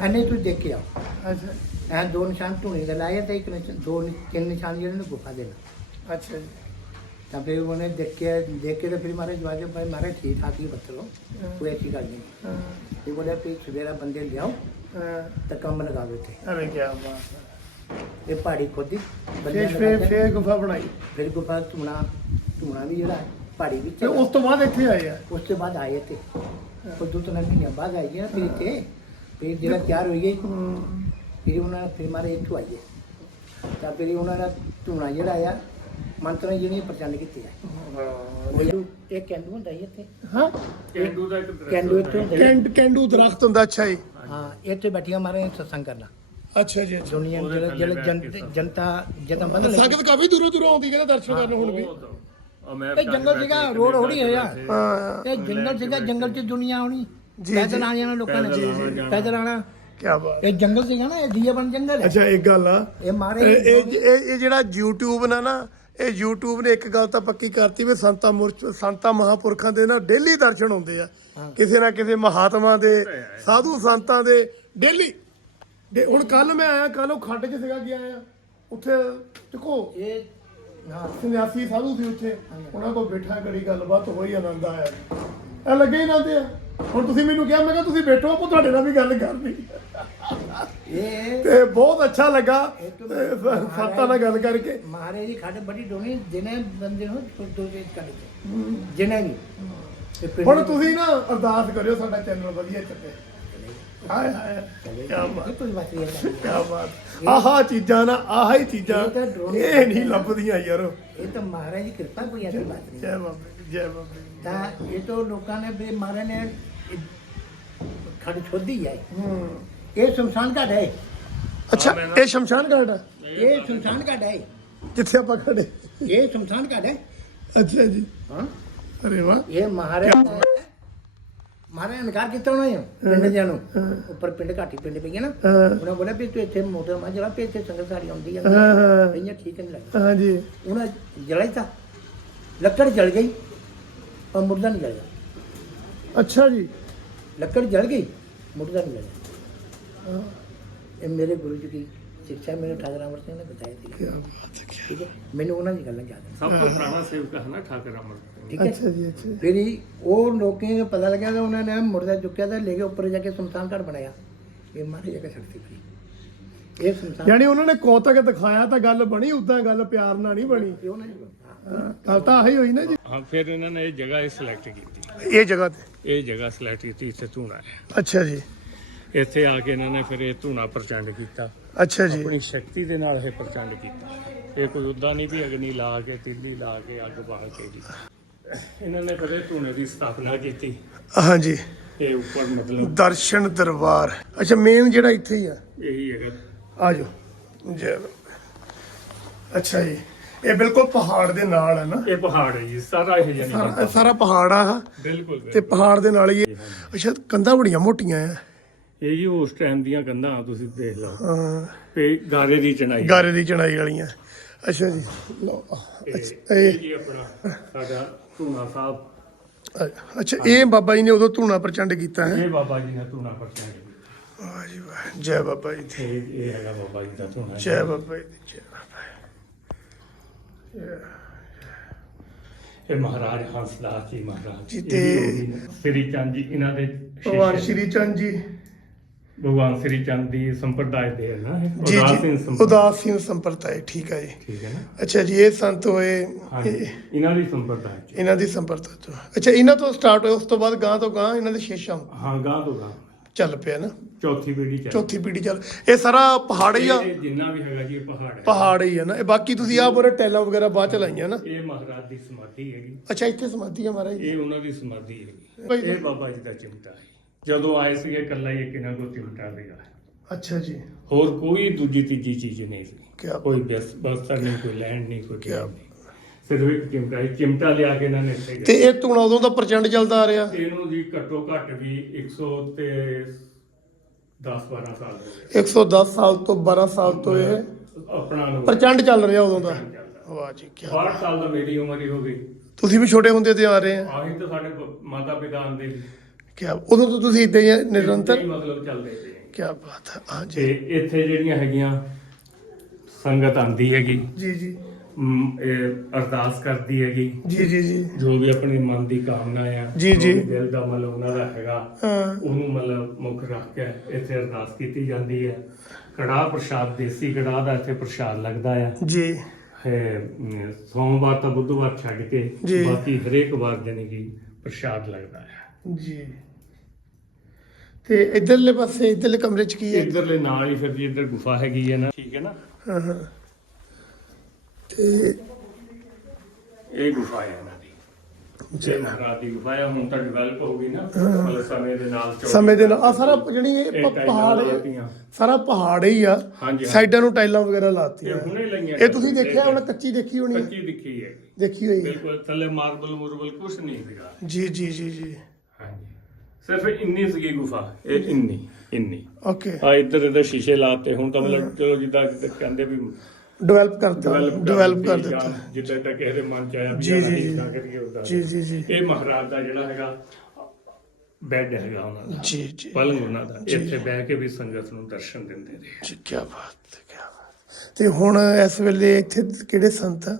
ऐने तू देख के आओ ਅੱਛਾ यहाँ दो निशान ढूंढने का लाया था एक निशान दो तीन निशान जो है ना गुफा देना ਅੱਛਾ ਜੀ तब फिर उन्होंने देख के देख के तो फिर हमारे जवाब भाई हमारे ठीक ठाक ही पत्थर हो कोई ऐसी गल नहीं ਹਾਂ ये बोले फिर सवेरा बंदे ले आओ ਹਾਂ तो कम लगा देते ਅਰੇ ਕੀ ਬਾਤ ਹੈ ये पहाड़ी खोदी बंदे ਫੇਰ ਫੇਰ ਫੇਰ ਗੁਫਾ ਬਣਾਈ फिर गुफा टूना टूना भी जरा ਪਹਾੜੀ ਵਿੱਚ ਤੇ ਉਸ ਤੋਂ ਬਾਅਦ ਇੱਥੇ ਆਏ ਆ? ਉਸ ਤੋਂ ਬਾਅਦ ਆਏ ਤੇ ਉਹ ਦੋ ਤਿੰਨ ਮਹੀਨੇ ਬਾਅਦ ਆਈ ਆ ਫਿਰ ਇੱਥੇ। ਫਿਰ ਜਿਹੜਾ ਤਿਆਰ ਹੋਈ ਗਈ ਫਿਰ ਉਹਨਾਂ ਨੇ ਫਿਰ ਮਾਰੇ ਇੱਥੋਂ ਆਈਏ। ਤਾਂ ਫਿਰ ਉਹਨਾਂ ਦਾ ਧੂਣਾ ਜਿਹੜਾ ਆ ਮੰਤਰ ਜਿਹੜੀ ਪ੍ਰਚੰਡ ਕੀਤੀ ਆ ਸਤਸੰਗ ਕਰਨਾ। ਜਨਤਾ ਜਦੋਂ ਬੰਦ ਸੰਗਤ ਕਾਫੀ ਦੂਰੋਂ ਦੂਰੋਂ ਆਉਂਦੀ ਕਹਿੰਦੇ ਦਰਸ਼ਨ ਕਰਨ ਹੁਣ ਵੀ। ਇਹ ਜੰਗਲ ਸੀਗਾ ਰੋਡ ਹੋਇਆ ਹਾਂ। ਇਹ ਜੰਗਲ ਸੀਗਾ ਜੰਗਲ 'ਚ ਦੁਨੀਆ ਆਉਣੀ ਜੀ, ਪੈਦਲ ਆ ਜਾਣਾ ਲੋਕਾਂ ਨੇ। ਪੈਦਲ ਆਣਾ ਕੀ ਬਾਤ। ਇਹ ਜੰਗਲ ਸੀਗਾ ਨਾ ਇਹ ਦੀਆਬਨ ਜੰਗਲ। ਹੈ ਅੱਛਾ ਇੱਕ ਗੱਲ ਆ। ਇਹ ਮਾਰੇ ਇਹ ਇਹ ਜਿਹੜਾ YouTube ਨਾ ਨਾ ਇਹ YouTube ਨੇ ਇੱਕ ਗੱਲ ਤਾਂ ਪੱਕੀ ਕਰਤੀ ਵੀ ਸੰਤਾਂ ਮੁਰਚ ਸੰਤਾਂ ਮਹਾਪੁਰਖਾਂ ਦੇ ਨਾ ਡੇਲੀ ਦਰਸ਼ਨ ਹੁੰਦੇ ਆ। ਕਿਸੇ ਨਾ ਕਿਸੇ ਮਹਾਤਮਾ ਦੇ ਸਾਧੂ ਸੰਤਾਂ ਦੇ ਡੇਲੀ। ਹੁਣ ਕੱਲ ਮੈਂ ਆਇਆ ਕੱਲ ਉਹ ਖੱਡ 'ਚ ਸੀਗਾ ਗਿਆ ਆ। ਉੱਥੇ ਦੇਖੋ ਇਹ ਹਾਂ ਸੰਨਿਆਸੀ ਸਾਧੂ ਸੀ ਉੱਥੇ ਉਹਨਾਂ ਕੋਲ ਬੈਠਾ ਕਰੀ ਗੱਲਬਾਤ ਹੋਈ ਆਨੰਦ ਆਇਆ। ਇਹ ਲੱਗੇ ਹੀ ਨਾ ਤੇ ਹੁਣ ਤੁਸੀਂ ਮੈਨੂੰ ਕਿਹਾ ਮੈਂ ਕਿਹਾ ਤੁਸੀਂ ਬੈਠੋ ਆਪਾਂ ਤੁਹਾਡੇ ਨਾਲ ਵੀ ਗੱਲ ਕਰਨੀ ਇਹ ਤੇ ਬਹੁਤ ਅੱਛਾ ਲੱਗਾ। ਸੰਤਾਂ ਨਾਲ ਗੱਲ ਕਰਕੇ। ਮਹਾਰਾਜ ਦੀ ਖੱਡ ਬੜੀ ਡੋਣੀ ਜਿਨੇ ਬੰਦੇ ਨੂੰ ਦੇ ਕੱਢ ਕੇ ਜਿਨੇ ਵੀ। ਹੁਣ ਤੁਸੀਂ ਨਾ ਅਰਦਾਸ ਕਰਿਓ ਸਾਡਾ ਚੈਨਲ ਵਧੀਆ ਚੱਲੇ। ਹਾਏ ਹਾਏ ਕੀ ਬਾਤ। ਕੋਈ ਬਾਤ ਨਹੀਂ ਹੈ ਕੀ ਬਾਤ। ਆਹਾ ਚੀਜ਼ਾਂ ਨਾ ਆਹਾ ਹੀ ਚੀਜ਼ਾਂ। ਇਹ ਤਾਂ drone ਇਹ ਨਹੀਂ ਲੱਭਦੀਆਂ ਯਾਰ। ਇਹ ਤਾਂ ਮਹਾਰਾਜ ਦੀ ਕਿਰਪਾ ਕੋਈ ਐਸੀ ਬਾਤ ਨਹੀਂ ਜੈ ਬਾਬੇ ਦੀ, ਜੈ ਬਾਬੇ ਦੀ। ਤਾਂ ਇਹ ਤਾਂ ਲੋਕਾਂ ਨੇ ਵੀ ਮਹਾਰਾਜ ਨੇ ਇਹ ਖੱਡ ਛੋਦੀ ਹੈ ਹੂੰ। ਇਹ ਸ਼ਮਸ਼ਾਨ ਘਾਟ ਹੈ ਅੱਛਾ ਇਹ ਸ਼ਮਸ਼ਾਨ ਘਾਟ ਆ? ਇਹ ਸ਼ਮਸ਼ਾਨ ਘਾਟ ਹੈ ਜਿੱਥੇ ਆਪਾਂ ਖੜੇ। ਇਹ ਸ਼ਮਸ਼ਾਨ ਘਾਟ ਹੈ ਅੱਛਾ ਜੀ। ਹਾਂ। ਅਰੇ ਵਾਹ। ਇਹ ਮਹਾਰਾਜ ਮਹਾਰਾਜ ਨੇ ਇਨਕਾਰ ਕੀਤਾ ਉਹਨਾਂ ਨੇ ਪਿੰਡ ਦੇ ਨੂੰ ਉੱਪਰ ਪਿੰਡ ਘਾਟੀ ਪਿੰਡ ਪਈ ਹੈ। ਨਾ ਉਹਨਾਂ ਬੋਲਿਆ ਵੀ ਤੂੰ ਇੱਥੇ ਮੋਟਰ ਮਾ ਵੀ ਇੱਥੇ ਸੰਗਤ ਸਾਰੀ ਆਉਂਦੀ ਹਾਂ ਕਈਆਂ ਠੀਕ ਨਹੀਂ ਲੱਗਦਾ। ਹਾਂ ਜੀ। ਉਹਨਾਂ ਜਲਾਈ ਤਾਂ ਲੱਕੜ ਜਲ ਗਈ ਔਰ ਮੁਰਦਾ ਨਹੀਂ ਜਲਿਆ। ਅੱਛਾ ਜੀ। ਲੱਕੜ ਜਲ ਗਈ ਮੁਰਦਾ ਨਹੀਂ ਜਲਿਆ। ਇਹ ਮੇਰੇ ਗੁਰੂ ਜੀ ਦੀ ਸਿੱਖਿਆ ਮੇਰੇ ਠਾਕਰ ਅਮਰ ਸਿੰਘ ਨੇ ਬਤਾਈ ਸੀ। ਕੀ ਬਾਤ ਹੈ ਕੀ- ਠੀਕ ਹੈ? ਮੈਨੂੰ ਉਹਨਾਂ ਦੀ ਗੱਲਾਂ ਯਾਦ ਹੈ ਸਭ ਤੋਂ ਪੁਰਾਣਾ ਸੇਵਕ ਹੈ ਨਾ ਠਾਕਰ ਅਮਰ। ਠੀਕ ਹੈ? ਅੱਛਾ ਜੀ ਅੱਛਾ ਫਿਰ ਹੀ ਉਹ ਲੋਕਾਂ ਨੂੰ ਪਤਾ ਲੱਗਿਆ ਕਿ ਉਹਨਾਂ ਨੇ ਮੁਰਦਾ ਚੁੱਕਿਆ ਤਾਂ ਲੈ ਕੇ ਉੱਪਰ ਜਾ ਕੇ ਸ਼ਮਸ਼ਾਨ ਘਾਟ ਬਣਾਇਆ। ਇਹ ਮਾਰੀ ਜਗ੍ਹਾ ਸ਼ਕਤੀ ਪਈ ਇਹ ਸ਼ਮਸ਼ਾਨ ਯਾਨੀ ਉਹਨਾਂ ਨੇ ਕੌਤਕ ਦਿਖਾਇਆ ਤਾਂ ਗੱਲ ਬਣੀ ਉਦਾਂ ਗੱਲ ਪਿਆਰ ਨਾਲ ਨਹੀਂ ਬਣੀ। ਕਿਉਂ ਨਹੀਂ ਹਾਂ, ਗੱਲ ਤਾਂ ਆਹੀ ਹੋਈ ਨਾ ਜੀ। ਹਾਂ ਫਿਰ ਇਹਨਾਂ ਨੇ ਇਹ ਜਗ੍ਹਾ ਹੀ ਸਿਲੈਕਟ ਕੀਤੀ। ਇਹ ਜਗ੍ਹਾ ਤੇ? ਇਹ ਜਗ੍ਹਾ ਸਿਲੈਕਟ ਕੀਤੀ ਇੱਥੇ ਧੂਣਾ ਹੈ। ਅੱਛਾ ਜੀ। ਇੱਥੇ ਆ ਕੇ ਇਹਨਾਂ ਨੇ ਫਿਰ ਇਹ ਧੂਣਾ ਪ੍ਰਚੰਡ ਕੀਤਾ। ਅੱਛਾ ਜੀ। ਆਪਣੀ ਸ਼ਕਤੀ ਦੇ ਨਾਲ ਇਹ ਪ੍ਰਚੰਡ ਕੀਤਾ। ਇਹ ਕੋਈ ਉਦਾਂ ਨਹੀਂ ਵੀ ਅਗਨੀ ਲਾ ਕੇ ਤਿੱਲੀ ਲਾ ਕੇ ਅੱਗ ਬਾਲ ਕੇ ਜੀ ਇਹਨਾਂ ਨੇ ਇਹ ਧੂਣੇ ਦੀ ਸਥਾਪਨਾ ਕੀਤੀ। ਹਾਂਜੀ। ਇਹ ਉੱਪਰ ਮਤਲਬ ਦਰਸ਼ਨ ਦਰਬਾਰ। ਅੱਛਾ ਮੇਨ ਜਿਹੜਾ ਇੱਥੇ ਹੀ ਆ? ਇਹੀ ਹੈਗਾ। ਆ ਜਾਓ। ਜੈ। ਅੱਛਾ ਜੀ। ਇਹ ਬਿਲਕੁਲ ਪਹਾੜ ਦੇ ਨਾਲ ਹੈ ਨਾ? ਇਹ ਪਹਾੜ ਹੈ ਜੀ ਸਾਰਾ ਇਹ ਜਾਨੀ ਸਾਰਾ ਪਹਾੜ ਆ। ਬਿਲਕੁਲ ਤੇ ਪਹਾੜ ਦੇ ਨਾਲ ਹੀ ਅੱਛਾ ਕੰਧਾਂ ਬੜੀਆਂ ਮੋਟੀਆਂ ਆ। ਇਹ ਜੀ ਉਸ ਟਾਈਮ ਦੀਆਂ ਕੰਧਾਂ ਤੁਸੀਂ ਦੇਖ ਲਓ। ਹਾਂ, ਤੇ ਗਾਰੇ ਦੀ ਚਣਾਈ ਗਾਰੇ ਦੀ ਚੜਾਈ ਵਾਲੀਆਂ। ਅੱਛਾ ਜੀ। ਲਓ ਅੱਛਾ ਇਹ ਇਹ ਜੀ ਆਪਣਾ ਸਾਡਾ ਧੂਣਾ ਸਾਹਿਬ। ਅੱਛਾ ਇਹ ਬਾਬਾ ਜੀ ਨੇ ਉਦੋਂ ਧੂਣਾ ਪ੍ਰਚੰਡ ਕੀਤਾ ਹੈ? ਇਹ ਬਾਬਾ ਜੀ ਦਾ ਧੂਣਾ ਪ੍ਰਚੰਡ ਕੀਤਾ। ਵਾਹ ਜੀ ਵਾਹ ਜੈ ਬਾਬਾ ਜੀ ਦੀ। ਇਹ ਇਹ ਹੈਗਾ ਬਾਬਾ ਜੀ ਦਾ ਧੂਣਾ। ਜੈ ਬਾਬਾ ਜੀ ਦੀ ਜੈ ਬਾਬਾ ਇਹ ਮਹਾਰਾਜ ਹੰਸਦਾਸ ਜੀ ਮਹਾਰਾਜ। ਜੀ ਤੇ- ਨੇ। ਸ੍ਰੀ ਚੰਦ ਜੀ ਇਹਨਾਂ ਦੇ ਭਗਵਾਨ ਸ਼੍ਰੀ ਚੰਦ ਜੀ। ਭਗਵਾਨ ਸ੍ਰੀ ਚੰਦ ਦੀ ਸੰਪਰਦਾਇ ਦੇ ਹੈ ਨਾ ਇਹ? ਜੀ ਉਦਾਸੀਨ ਜੀ ਸੰਪਰਦਾਇ। ਉਦਾਸੀਨ ਸੰਪਰਦਾਇ ਠੀਕ ਹੈ ਜੀ। ਠੀਕ ਹੈ ਨਾ? ਅੱਛਾ ਜੀ ਇਹ ਸੰਤ ਹੋਏ ਹਾਂਜੀ। ਇਹ- ਇਹਨਾਂ ਦੀ ਸੰਪਰਦਾਇ ਚ। ਇਹਨਾਂ ਦੀ ਸੰਪਰਦਾ ਤੋਂ ਅੱਛਾ ਇਹਨਾਂ ਤੋਂ ਸਟਾਰਟ ਹੋਇਆ ਉਸ ਤੋਂ ਬਾਅਦ ਗਾਂ ਤੋਂ ਗਾਂ ਇਹਨਾਂ ਦੇ ਸ਼ੇਸ਼ਾਂ ਹਾਂ ਗਾਂ ਤੋਂ ਗਾਂ ਚੱਲ ਪਿਆ ਨਾ। ਚੌਥੀ ਪੀੜ੍ਹੀ ਚ ਚੌਥੀ ਪੀੜ੍ਹੀ ਚੱਲ। ਇਹ ਸਾਰਾ ਪਹਾੜ ਹੀ ਆ। ਇਹ ਜਿੰਨਾ ਵੀ ਹੈਗਾ ਜੀ ਇਹ ਪਹਾੜ ਹੈ। ਪਹਾੜ ਹੀ ਆ ਨਾ। ਇਹ ਬਾਕੀ ਤੁਸੀਂ ਆਹ ਬੋਰੇ ਟੈਲਾਂ ਵਗੈਰਾ ਬਾਅਦ ਚ ਲਾਈਆਂ ਨਾ। ਇਹ ਮਹਾਰਾਜ ਦੀ ਸਮਾਧੀ ਹੈਗੀ। ਅੱਛਾ ਇੱਥੇ ਸਮਾਧੀ ਆ ਮਹਾਰਾਜ ਜੀ। ਇਹ ਉਹਨਾਂ ਦੀ ਸਮਾਧੀ ਹੈਗੀ। ਭਾਈ- ਇਹ ਬਾਬਾ ਜੀ ਦਾ ਚਿਮਟਾ ਹੈ। ਜਦੋਂ ਆਏ ਸੀਗੇ ਇਕੱਲਾ ਹੀ ਕਿਨਾਂ ਕੋ ਚਿਮਟਾ ਸੀਗਾ ਅੱਛਾ ਜੀ। ਹੋਰ ਕੋਈ ਦੂਜੀ ਤੀਜੀ ਚੀਜ਼ ਨਹੀਂ ਸੀ। ਕਿਆ ਕੋਈ ਬਸ ਬਸਤਰ ਨਹੀਂ ਕੋਈ ਲੈਂਡ ਨਹੀਂ ਕੋਈ ਕਿਆ ਨਹੀਂ। ਸਿਰਫ ਇੱਕ ਚਿਮਟਾ ਹੀ ਚਿਮਟਾ ਲਿਆ ਕੇ ਇਹਨਾਂ ਨੇ ਇੱਥੇ ਤੇ ਇਹ ਧੂਣਾ ਉਦੋਂ ਦਾ ਪ੍ਰਚੰਡ ਚੱਲਦਾ ਆ ਰਿਹਾ? ਇਹਨੂੰ ਜੀ ਘੱਟੋ ਘੱਟ ਵੀ 100 ਤੇ 10 12 ਸਾਲ ਹੋ ਗਏ। 110 ਸਾਲ ਤੋਂ 12 ਸਾਲ ਤੋਂ ਇਹ ਆਪਣਾ ਪ੍ਰਚੰਡ ਚੱਲ ਰਿਹਾ ਉਦੋਂ ਦਾ। ਵਾਹ ਜੀ ਕੀ 62 ਸਾਲ ਦਾ ਮੇਰੀ ਉਮਰ ਹੀ ਹੋ ਗਈ। ਤੁਸੀਂ ਵੀ ਛੋਟੇ ਹੁੰਦੇ ਤੇ ਆ ਰਹੇ ਆ। ਆਹੀ ਤਾਂ ਸਾਡੇ ਮਾਤਾ ਪਿਤਾ ਆਂਦੇ ਸੀ। ਕੀ ਉਦੋਂ ਤੋਂ ਤੁਸੀਂ ਇਦਾਂ ਹੀ ਆ, ਨਿਰੰਤਰ? ਮਤਲਬ ਚੱਲਦੇ ਸੀ ਕੀ ਬਾਤ ਹੈ। ਹਾਂ ਤੇ ਜੀ ਇੱਥੇ ਜਿਹੜੀਆਂ ਹੈਗੀਆਂ ਸੰਗਤ ਆਂਦੀ ਹੈਗੀ। ਜੀ ਜੀ। ਮ, ਇਹ ਅਰਦਾਸ ਕਰਦੀ ਹੈਗੀ। ਜੀ ਜੀ ਜੀ। ਜੋ ਵੀ ਆਪਣੀ ਮਨ ਦੀ ਕਾਮਨਾ ਆ ਜੀ, ਜੋ ਜੀ। ਵੀ ਦਿਲ ਦਾ ਮਤਲਬ ਉਹਨਾਂ ਦਾ ਹੈਗਾ ਹਾਂ। ਉਹਨੂੰ ਮਤਲਬ ਮੁੱਖ ਰੱਖ ਕੇ ਇੱਥੇ ਅਰਦਾਸ ਕੀਤੀ ਜਾਂਦੀ ਹੈ। ਕੜਾਹ ਪ੍ਰਸ਼ਾਦ ਦੇਸੀ ਕੜਾਹ ਦਾ ਇੱਥੇ ਪ੍ਰਸ਼ਾਦ ਲੱਗਦਾ ਆ। ਜੀ। ਹੈ ਸੋਮਵਾਰ ਤਾਂ ਬੁੱਧਵਾਰ ਛੱਡ ਕੇ ਜੀ। ਬਾਕੀ ਹਰੇਕ ਵਾਰ ਜਾਨੀ ਕਿ ਪ੍ਰਸ਼ਾਦ ਲੱਗਦਾ ਹੈ ਜੀ। ਤੇ ਇਧਰਲੇ ਪਾਸੇ ਇਧਰਲੇ ਕਮਰੇ ਚ ਕੀ ਹੈ? ਇਧਰਲੇ ਨਾਲ ਹੀ ਫਿਰ ਜੀ ਇੱਧਰ ਗੁਫਾ ਹੈਗੀ ਹੈ ਨਾ। ਠੀਕ ਹੈ ਨਾ? ਹਾਂ ਹਾਂ। ਤੇ ਇਹ ਗੁਫਾ ਹੈ ਦੀ। ਇਹ ਮਹਾਰਾਜ ਦੀ ਗੁਫਾ ਹੈ ਹੁਣ ਤਾਂ ਡਿਵੈਲਪ ਹੋ ਗਈ ਨਾ। ਮਤਲਬ ਸਮੇਂ ਦੇ ਨਾਲ ਸਮੇਂ ਦੇ ਨਾਲ ਆ ਸਾਰਾ ਜਿਹੜੀ ਇਹ ਇਹ ਪਹਾੜ। ਸਾਰਾ ਪਹਾੜ ਹੀ ਆ। ਸਾਈਡਾਂ ਨੂੰ ਟਾਈਲਾਂ ਵਗੈਰਾ ਇਹ ਲਾਤੀਆਂ ਹੁਣੇ ਲਈਆਂ ਇਹ ਤੁਸੀਂ ਦੇਖਿਆ ਹੁਣ ਕੱਚੀ ਦੇਖੀ ਹੋਣੀ? ਕੱਚੀ ਦਿਖੀ ਹੈ। ਦੇਖੀ ਹੋਈ ਬਿਲਕੁਲ ਥੱਲੇ ਮਾਰਬਲ ਮੁਰਬਲ ਕੁਝ ਨਹੀਂ ਸੀਗਾ ਜੀ ਜੀ ਜੀ ਜੀ। ਹਾਂਜੀ। ਸਿਰਫ ਇੰਨੀ ਸੀਗੀ ਗੁਫਾ। ਇਹ ਇੰਨੀ ਇੰਨੀ। ਓਕੇ ਆ ਇੱਧਰ ਇਹਦੇ ਸ਼ੀਸ਼ੇ ਲਾਤੇ ਹੁਣ ਤਾਂ ਮਤਲਬ ਚਲੋ ਜਿੱਦਾਂ ਕਿਤੇ ਕਹਿੰਦੇ ਵੀ ਡਿਵੈਲਪ ਕਰਤਾ ਡਿਵੈਲਪ ਡਿਵੈਲਪ ਕਰ ਦਿੱਤਾ ਜਿੱਦਾਂ ਤੱਕ ਕਿਸੇ ਦੇ ਮਨ ਚ ਆਇਆ ਵੀ ਜੀ, ਜੀ, ਜੀ। ਜੀ ਜੀ ਇਹ ਮਹਾਰਾਜ ਦਾ ਜਿਹੜਾ ਹੈਗਾ ਬੈੱਡ ਹੈਗਾ ਉਹਨਾਂ ਦਾ। ਜੀ ਜੀ। ਪਲੰਗ ਉਹਨਾਂ ਦਾ। ਇੱਥੇ ਬਹਿ ਕੇ ਵੀ ਸੰਗਤ ਨੂੰ ਦਰਸ਼ਨ ਦਿੰਦੇ ਨੇ ਜੀ ਕੀ ਬਾਤ ਹੈ ਕੀ ਬਾਤ। ਤੇ ਹੁਣ ਇਸ ਵੇਲੇ ਇੱਥੇ ਕਿਹੜੇ ਸੰਤ ਆ?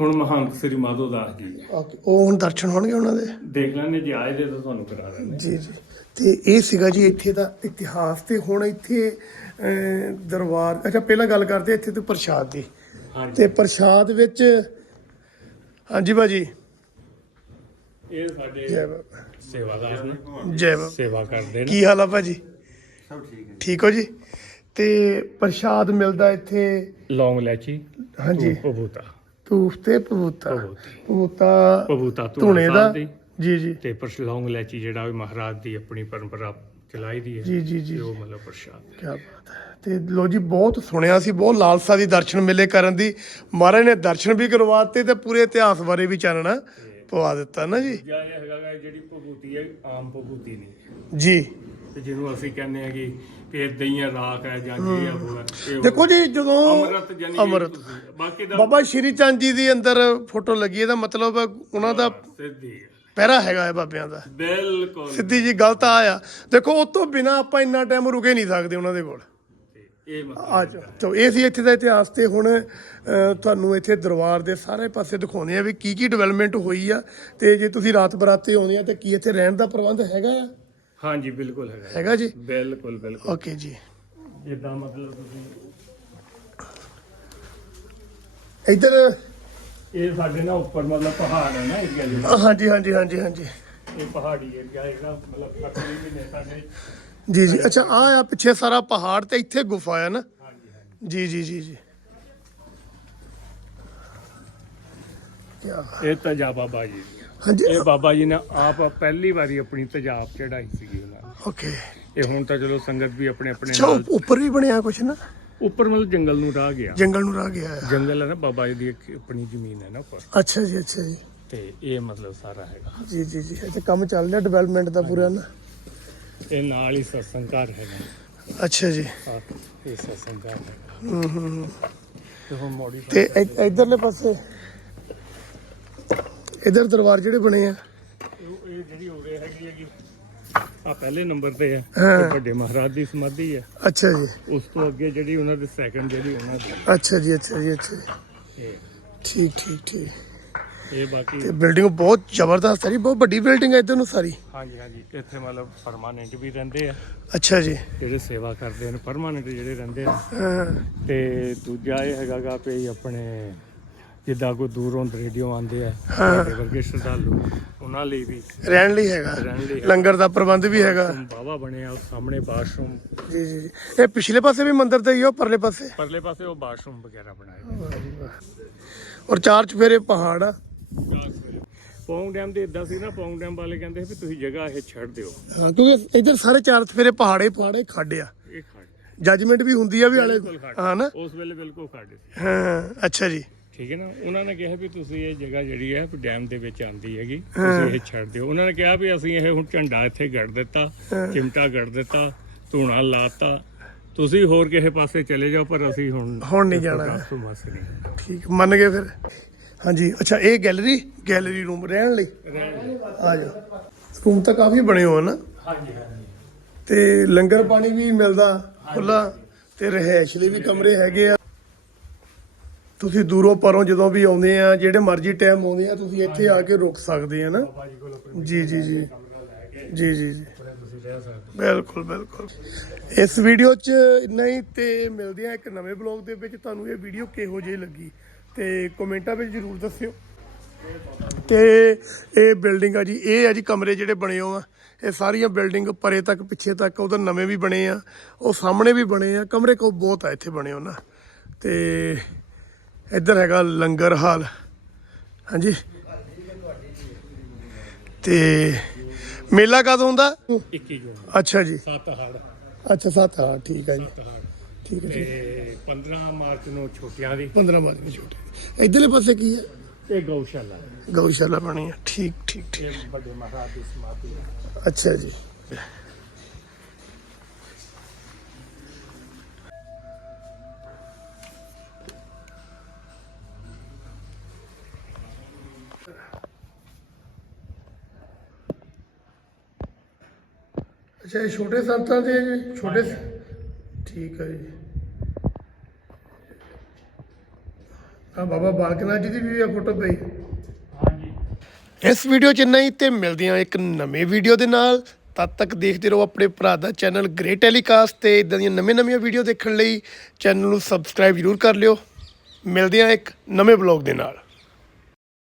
ਹੁਣ ਮਹੰਤ ਸ੍ਰੀ ਮਾਧੋ ਦਾਸ ਜੀ। ਓਕੇ ਉਹ ਹੁਣ ਦਰਸ਼ਨ ਹੋਣਗੇ ਉਹਨਾਂ ਦੇ? ਦੇਖ ਲੈਣੇ ਜੇ ਆਏ ਦੇ ਤਾਂ ਤੁਹਾਨੂੰ ਕਰਾ ਦਿੰਦੇ। ਜੀ ਜੀ। ਤੇ ਇਹ ਸੀਗਾ ਜੀ ਇੱਥੇ ਦਾ ਇਤਿਹਾਸ ਤੇ ਹੁਣ ਇੱਥੇ ਅਹ, ਦਰਬਾਰ ਅੱਛਾ ਪਹਿਲਾਂ ਗੱਲ ਕਰਦੇ ਇੱਥੇ ਤੇ ਪ੍ਰਸ਼ਾਦ ਦੀ। ਹਾਂਜੀ। ਤੇ ਪ੍ਰਸ਼ਾਦ ਵਿੱਚ ਹਾਂਜੀ ਬਾਜੀ ਇਹ ਸਾਡੇ ਜੈ ਬਾਬਾ। ਸੇਵਾਦਾਰ ਨੇ। ਜੈ ਬਾਬਾ। ਸੇਵਾ ਕਰਦੇ ਨੇ। ਕੀ ਹਾਲ ਆ ਭਾਜੀ? ਸਭ ਠੀਕ ਹੈ। ਠੀਕ ਹੋ ਜੀ? ਤੇ ਪ੍ਰਸ਼ਾਦ ਮਿਲਦਾ ਇੱਥੇ। ਲੌਂਗ ਲੈਚੀ ਹਾਂਜੀ। ਪਬੂਤਾ ਧੂਫ ਤੇ ਪਵੂਤਾ। ਪਬੂਤੀ ਪਵੂਤਾ ਪਬੂਤਾ ਧੂਣੇ ਦਾ। ਜੀ ਜੀ। ਤੇ ਪਰ ਲੌਂਗ ਲੈਚੀ ਜਿਹੜਾ ਵੀ ਮਹਾਰਾਜ ਦੀ ਆਪਣੀ ਪਰੰਪਰਾ ਚਲਾਈ ਦੀ ਹੈ। ਜੀ ਜੀ ਜੀ। ਉਹ ਮਤਲਬ ਪ੍ਰਸ਼ਾਦ ਕੀ ਬਾਤ ਹੈ। ਤੇ ਲੋ ਜੀ ਬਹੁਤ ਸੁਣਿਆ ਸੀ ਬਹੁਤ ਲਾਲਸਾ ਦੀ ਦਰਸ਼ਨ ਮੇਲੇ ਕਰਨ ਦੀ। ਮਹਾਰਾਜ ਨੇ ਦਰਸ਼ਨ ਵੀ ਕਰਵਾਤੇ ਤੇ ਪੂਰੇ ਇਤਿਹਾਸ ਬਾਰੇ ਵੀ ਚਾਨਣਾ ਪਵਾ ਦਿੱਤਾ ਨਾ ਜੀ? ਜਿਹੜੀ ਪਬੂਤੀ ਹੈ ਆਮ ਪਬੂਤੀ ਨਹੀਂ। ਜੀ। ਤੇ ਜਿਹਨੂੰ ਅਸੀਂ ਕਹਿੰਦੇ ਆ ਕਿ ਕਿ ਦਈਆਂ ਰਾਖ ਹੈ ਜਾਂ ਜੀ ਹੈ ਉਹ ਹੈ ਇਹ ਉਹ- ਦੇਖੋ ਜੀ ਜਦੋਂ ਅੰਮ੍ਰਿਤ ਜਾਨੀ ਕਿ ਅੰਮ੍ਰਿਤ। ਤੁਸੀਂ- ਬਾਕੀ ਦਾ ਬਾਬਾ ਸ਼੍ਰੀ ਚੰਦ ਜੀ ਦੀ ਅੰਦਰ ਫੋਟੋ ਲੱਗੀ ਇਹਦਾ ਮਤਲਬ ਉਹਨਾਂ ਦਾ ਸਿੱਧੀ ਹੈ। ਪਹਿਰਾ ਹੈਗਾ ਹੈ ਬਾਬਿਆਂ ਦਾ। ਬਿਲਕੁਲ। ਸਿੱਧੀ ਜੀ ਗਲਤ ਆ ਦੇਖੋ ਉਸ ਤੋਂ ਬਿਨਾ ਆਪਾਂ ਇੰਨਾ ਟਾਈਮ ਰੁਕੇ ਨਹੀਂ ਸਕਦੇ ਉਹਨਾਂ ਦੇ ਕੋਲ। ਇਹ ਮਤਲਬ ਆ ਜਾਓ। ਚਲੋ ਇਹ ਸੀ ਇੱਥੇ ਦਾ ਇਤਿਹਾਸ ਤੇ ਹੁਣ ਅ, ਤੁਹਾਨੂੰ ਇੱਥੇ ਦਰਬਾਰ ਦੇ ਸਾਰੇ ਪਾਸੇ ਦਿਖਾਉਂਦੇ ਆ ਵੀ ਕੀ ਕੀ ਡਿਵੈਲਪਮੈਂਟ ਹੋਈ ਆ। ਤੇ ਜੇ ਤੁਸੀਂ ਰਾਤ ਬਰਾਤੇ ਆਉਂਦੇ ਆ ਤੇ ਕੀ ਇੱਥੇ ਰਹਿਣ ਦਾ ਪ੍ਰਬੰਧ ਹੈਗਾ ਆ? ਹਾਂਜੀ ਬਿਲਕੁਲ ਹੈਗਾ ਹੈਗਾ ਜੀ ਬਿਲਕੁਲ ਬਿਲਕੁਲ ਓਕੇ ਜੀ ਜਿੱਦਾਂ ਮਤਲਬ ਤੁਸੀਂ ਇੱਧਰ ਇਹ ਸਾਡੇ ਨਾ ਉੱਪਰ ਮਤਲਬ ਪਹਾੜ ਹੈ ਨਾ ਏਰੀਆ ਜਿਹੜਾ ਹਾਂਜੀ ਹਾਂਜੀ ਹਾਂਜੀ ਹਾਂਜੀ ਇਹ ਪਹਾੜੀ ਏਰੀਆ ਹੈ ਜਿਹੜਾ ਮਤਲਬ ਪੱਕੀ ਵੀ ਨੇ ਸਾਡੇ ਜੀ ਜੀ ਅੱਛਾ ਆ ਆ ਪਿੱਛੇ ਸਾਰਾ ਪਹਾੜ ਤੇ ਇੱਥੇ ਗੁਫਾ ਆ ਨਾ ਹਾਂਜੀ ਹਾਂਜੀ ਜੀ ਜੀ ਜੀ ਜੀ ਕੀ ਬਾਤ। ਇਹ ਤਜਾ ਬਾਬਾ ਜੀ ਦੀ ਆ। ਹਾਂਜੀ? ਇਹ ਬਾਬਾ ਜੀ ਨੇ ਆਪ ਪਹਿਲੀ ਵਾਰੀ ਆਪਣੀ ਤਜਾਬ ਚੜਾਈ ਸੀਗੀ ਉਹਨਾਂ ਨੇ। ਓਕੇ। ਇਹ ਹੁਣ ਤਾਂ ਚਲੋ ਸੰਗਤ ਵੀ ਆਪਣੇ ਆਪਣੇ ਅੱਛਾ ਨਾਲ ਉੱਪਰ ਵੀ ਬਣਿਆ ਕੁਛ ਨਾ? ਉੱਪਰ ਮਤਲਬ ਜੰਗਲ ਨੂੰ ਰਾਹ ਗਿਆ। ਜੰਗਲ ਨੂੰ ਰਾਹ ਗਿਆ। ਆ ਜੰਗਲ ਹੈ ਨਾ ਬਾਬਾ ਜੀ ਦੀ ਇੱਕ ਆਪਣੀ ਜ਼ਮੀਨ ਹੈ ਨਾ ਉੱਪਰ। ਅੱਛਾ ਜੀ ਅੱਛਾ ਜੀ। ਤੇ ਇਹ ਮਤਲਬ ਸਾਰਾ ਹੈਗਾ। ਜੀ ਜੀ ਜੀ ਇੱਥੇ ਕੰਮ ਚੱਲ ਰਿਹਾ ਡਿਵੈਲਪਮੈਂਟ ਦਾ ਪੂਰਾ ਨਾ। ਇਹ ਨਾਲ ਹੀ ਸਤਸੰਗ ਘਰ ਹੈਗਾ। ਅੱਛਾ ਜੀ। ਆਹ, ਇਹ ਸਤਸੰਗ ਘਰ ਹੈਗਾ। ਹੂੰ ਹੂੰ ਹੂੰ। ਤੇ ਹੁਣ ਮੋੜੀ ਤੇ ਇ- ਇਧਰਲੇ ਪਾਸੇ ਇਧਰ ਦਰਬਾਰ ਜਿਹੜੇ ਬਣੇ ਆ। ਉਹ ਇਹ ਜਿਹੜੀ ਉਰੇ ਹੈਗੀ ਹੈਗੀ ਆ ਪਹਿਲੇ ਨੰਬਰ ਤੇ ਹੈ। ਵੱਡੇ ਮਹਾਰਾਜ ਦੀ ਸਮਾਧੀ ਹੈ ਅੱਛਾ ਜੀ। ਉਸ ਤੋਂ ਅੱਗੇ ਜਿਹੜੀ ਉਹਨਾਂ ਦੀ ਸੈਕੰਡ ਜਿਹੜੀ ਉਹਨਾਂ ਦੀ। ਅੱਛਾ ਜੀ ਅੱਛਾ ਜੀ ਅੱਛਾ ਠੀਕ ਠੀਕ ਠੀਕ। ਇਹ ਬਾਕੀ ਤੇ ਬਿਲਡਿੰਗ ਬਹੁਤ ਜ਼ਬਰਦਸਤ ਹੈ ਜੀ ਬਹੁਤ ਵੱਡੀ ਬਿਲਡਿੰਗ ਹੈ ਇਧਰ ਨੂੰ ਸਾਰੀ। ਹਾਂਜੀ ਹਾਂਜੀ। ਇੱਥੇ ਮਤਲਬ ਪਰਮਾਨੈਂਟ ਵੀ ਰਹਿੰਦੇ ਆ। ਅੱਛਾ ਜੀ। ਜਿਹੜੇ ਸੇਵਾ ਕਰਦੇ ਨੇ ਪਰਮਾਨੈਂਟ ਜਿਹੜੇ ਰਹਿੰਦੇ ਆ। ਤੇ ਦੂਜਾ ਇਹ ਹੈਗਾਗਾ ਵੀ ਆਪਣੇ ਜਿੱਦਾਂ ਕੋਈ ਦੂਰੋਂ ਰੇਡੀਓ ਆਉਂਦੇ ਆ ਸਾਡੇ ਵਰਗੇ ਸ਼ਰਧਾਲੂ ਉਹਨਾਂ ਲਈ ਵੀ ਰਹਿਣ ਲਈ ਹੈਗਾ। ਰਹਿਣ ਲਈ ਲੰਗਰ ਦਾ ਪ੍ਰਬੰਧ ਵੀ ਹੈਗਾ। ਬਾਵਾ ਬਣਿਆ ਉਸ ਸਾਹਮਣੇ ਬਾਥਰੂਮ। ਜੀ ਜੀ ਜੀ। ਇਹ ਪਿਛਲੇ ਪਾਸੇ ਵੀ ਮੰਦਿਰ ਦਾ ਹੀ ਉਹ ਪਰਲੇ ਪਾਸੇ? ਪਰਲੇ ਪਾਸੇ ਉਹ ਬਾਥਰੂਮ ਵਗੈਰਾ ਬਣਾਏ ਔਰ ਚਾਰ ਚਫੇਰੇ ਪਹਾੜ ਆ। ਪੌਂਗ ਡੈਮ ਦੇ ਇਦਾਂ ਸੀ ਨਾ ਪੌਂਗ ਡੈਮ ਵਾਲੇ ਕਹਿੰਦੇ ਸੀ ਵੀ ਤੁਸੀਂ ਜਗ੍ਹਾ ਇਹ ਛੱਡ ਦਿਓ। ਹਾਂ ਕਿਉਂਕਿ ਇਧਰ ਸਾਰੇ ਚਾਰ ਚਫੇਰੇ ਪਹਾੜੇ ਪਹਾੜੇ ਖੱਡ ਆ। ਇਹ ਜੱਜਮੈਂਟ ਵੀ ਹੁੰਦੀ ਆ ਵੀ ਵਾਲੇ ਬਿਲਕੁਲ ਖੱਡ ਹਾਂ ਨਾ? ਉਸ ਵੇਲੇ ਬਿਲਕੁਲ ਖੱਡ ਸੀ। ਹਾਂ ਅੱਛਾ ਜੀ। ਠੀਕ ਹੈ ਨਾ? ਉਹਨਾਂ ਨੇ ਕਿਹਾ ਵੀ ਤੁਸੀਂ ਇਹ ਜਗ੍ਹਾ ਜਿਹੜੀ ਹੈ ਡੈਮ ਦੇ ਵਿੱਚ ਆਂਦੀ ਹੈਗੀ ਤੁਸੀਂ ਇਹ ਛੱਡ ਦਿਓ। ਉਹਨਾਂ ਨੇ ਕਿਹਾ ਵੀ ਅਸੀਂ ਇਹ ਹੁਣ ਝੰਡਾ ਇੱਥੇ ਗੜ ਦਿੱਤਾ ਚਿਮਟਾ ਗੜ ਦਿੱਤਾ ਧੂਣਾ ਲਾਤਾ ਤੁਸੀਂ ਹੋਰ ਕਿਸੇ ਪਾਸੇ ਚਲੇ ਜਾਓ ਪਰ ਅਸੀਂ ਹੁਣ ਹੁਣ ਨਹੀਂ ਜਾਣਾ। ਠੀਕ ਮੰਨ ਗਏ ਫਿਰ? ਹਾਂਜੀ ਅੱਛਾ ਇਹ ਗੈਲਰੀ ਗੈਲਰੀ ਰੂਮ ਰਹਿਣ ਲਈ? ਆ ਜਾਓ। ਰੂਮ ਤਾਂ ਕਾਫੀ ਬਣੇ ਹੋ ਨਾ? ਹਾਂਜੀ ਹਾਂਜੀ। ਤੇ ਲੰਗਰ ਪਾਣੀ ਵੀ ਮਿਲਦਾ ਖੁੱਲਾ ਤੇ ਰਹਿائش ਲਈ ਵੀ ਕਮਰੇ ਹੈਗੇ ਆ। ਤੁਸੀਂ ਦੂਰੋਂ ਪਰੋਂ ਜਦੋਂ ਵੀ ਆਉਂਦੇ ਆ, ਜਿਹੜੇ ਮਰਜ਼ੀ ਟਾਈਮ ਆਉਂਦੇ ਆ, ਤੁਸੀਂ ਇੱਥੇ ਆ ਕੇ ਰੁਕ ਸਕਦੇ ਆ ਨਾ। ਜੀ ਜੀ ਜੀ। ਜੀ ਜੀ ਜੀ। ਬਿਲਕੁਲ ਬਿਲਕੁਲ। ਇਸ ਵੀਡੀਓ 'ਚ ਇੰਨਾ ਹੀ ਤੇ ਮਿਲਦੇ ਆ ਇੱਕ ਨਵੇਂ ਬਲੌਗ ਦੇ ਵਿੱਚ। ਤੁਹਾਨੂੰ ਇਹ ਵੀਡੀਓ ਕਿਹੋ ਜਿਹੀ ਲੱਗੀ ਤੇ ਕਮੈਂਟਾਂ ਵਿੱਚ ਜਰੂਰ ਦੱਸਿਓ। ਤੇ ਇਹ ਬਿਲਡਿੰਗ ਆ ਜੀ, ਇਹ ਆ ਜੀ ਕਮਰੇ ਜਿਹੜੇ ਬਣੇ ਹੋ ਆ। ਇਹ ਸਾਰੀਆਂ ਬਿਲਡਿੰਗ ਪਰੇ ਤੱਕ, ਪਿੱਛੇ ਤੱਕ ਉਧਰ ਨਵੇਂ ਵੀ ਬਣੇ ਆ। ਉਹ ਸਾਹਮਣੇ ਵੀ ਬਣੇ ਆ। ਕਮਰੇ ਕੋ ਬਹੁਤ ਆ, ਇੱਥੇ ਬਣੇ ਹੋ ਨਾ। ਤੇ ਇੱਧਰ ਹੈਗਾ ਲੰਗਰ ਹਾਲ। ਹਾਂਜੀ। ਤੇ ਮੇਲਾ ਕਦੋਂ ਹੁੰਦਾ? 21 ਜੂਨ। ਅੱਛਾ ਜੀ। ਸੱਤ ਹੜ ਅੱਛਾ ਸੱਤ ਹਾਂ ਠੀਕ ਹੈ ਜੀ। ਹੜ ਠੀਕ ਹੈ ਜੀ। ਤੇ 15 ਮਾਰਚ ਨੂੰ ਛੋਟਿਆਂ ਦੀ। 15 ਮਾਰਚ ਨੂੰ ਛੋਟੇ ਇਧਰਲੇ ਪਾਸੇ ਕੀ ਹੈ? ਇਹ ਗਊਸ਼ਾਲਾ। ਗਊਸ਼ਾਲਾ ਬਣੀ ਹੈ। ਠੀਕ ਠੀਕ ਠੀਕ। ਇਹ ਵੱਡੇ ਮਹਾਰਾਜ ਦੀ ਸਮਾਧੀ ਹੈ। ਅੱਛਾ ਜੀ। ਅੱਛਾ ਇਹ ਛੋਟੇ ਸੰਤਾਂ ਦੇ ਜੀ? ਛੋਟੇ ਠੀਕ ਹੈ ਜੀ। ਆ ਬਾਬਾ ਬਾਲਕਨਾਥ ਜੀ ਦੀ ਵੀ ਫੋਟੋ ਪਈ? ਹਾਂਜੀ। ਇਸ ਵੀਡੀਓ 'ਚ ਇੰਨਾ ਹੀ ਤੇ ਮਿਲਦੀਆਂ ਇੱਕ ਨਵੇਂ ਵੀਡੀਓ ਦੇ ਨਾਲ। ਤਦ ਤੱਕ ਦੇਖਦੇ ਰਹੋ ਆਪਣੇ ਭਰਾ ਦਾ ਚੈਨਲ ਗ੍ਰੇਟ ਟੈਲੀਕਾਸਟ ਤੇ ਇਦਾਂ ਦੀਆਂ ਨਵੇਂ-ਨਵੀਆਂ ਵੀਡੀਓ ਦੇਖਣ ਲਈ। ਚੈਨਲ ਨੂੰ ਸਬਸਕ੍ਰਾਈਬ ਜ਼ਰੂਰ ਕਰ ਲਿਓ। ਮਿਲਦੇ ਹਾਂ ਇੱਕ ਨਵੇਂ ਬਲੌਗ ਦੇ ਨਾਲ।